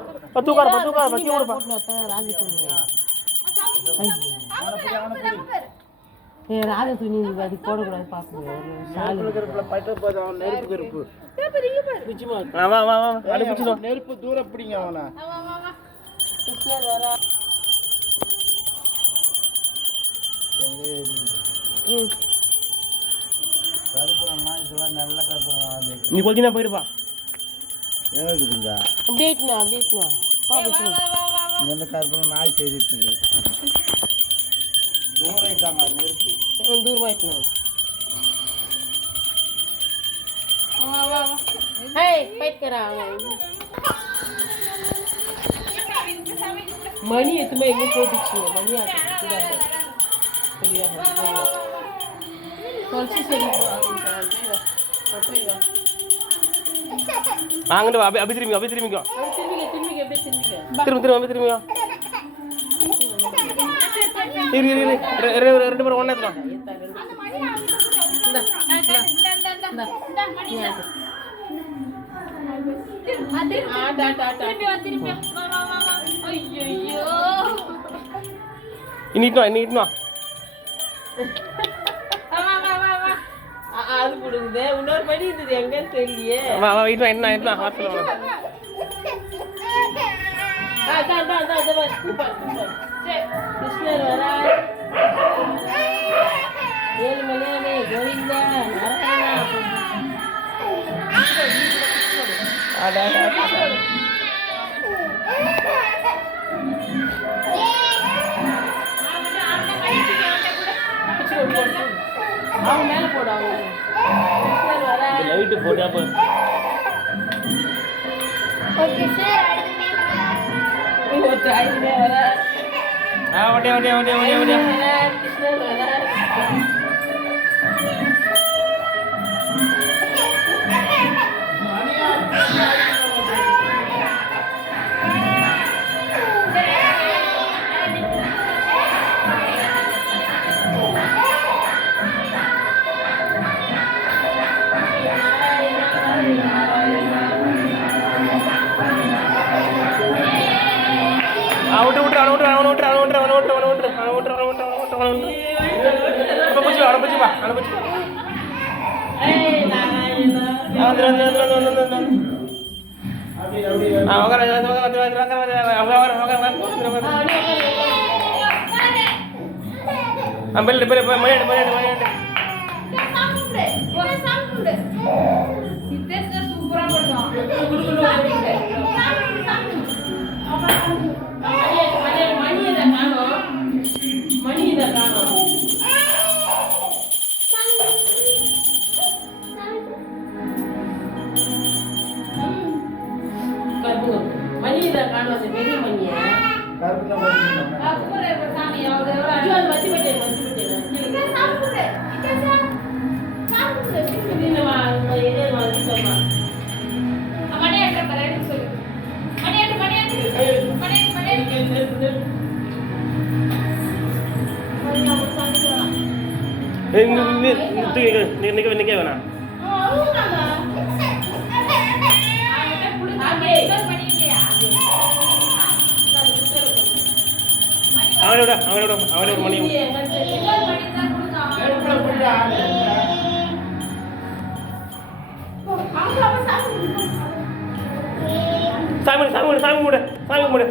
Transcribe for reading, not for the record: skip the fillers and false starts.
Patukar, bagi udah pak. ராஜ துணி அது போடக்கூடாது பார்க்குது நெருப்பு தூரம் பிடிங்க அவனை கருப்புறம்னா இதெல்லாம் நல்ல கருப்புறம் நீ கொஞ்ச நேரம் போயிருப்பா ஏதுங்க அப்படியேட்டுண்ணா என்ன கருப்புறம் நாய் செய்துட்டு தூரம் இட்டாங்க நெருப்பு தூரமாயிட்டுண்ணா மணி எத்துமே எங்கே போட்டுச்சு மணி அங்கிட்டு அப்படி திரும்பிக்கோ திரும்பிக்கோ ரெண்டு பேரும் ஒன்றா இன்னிட்டுவா அது கொடுக்குது இன்னொரு மணி இருந்தது எங்கன்னு தெரியலையே என்ன கிருஷ்ணர் வரா 7 மணியானே கோவிந்தா அவன் மேல போடு அவன் கிருஷ்ணர் வரா லைட்டு போட்டா போ ஓகே சார் அடுத்து வர ஓடியா கிருஷ்ணர் வரா நிக்க வேணாம் அவனோட மணி சாமி கும்பிடு கும்பிடு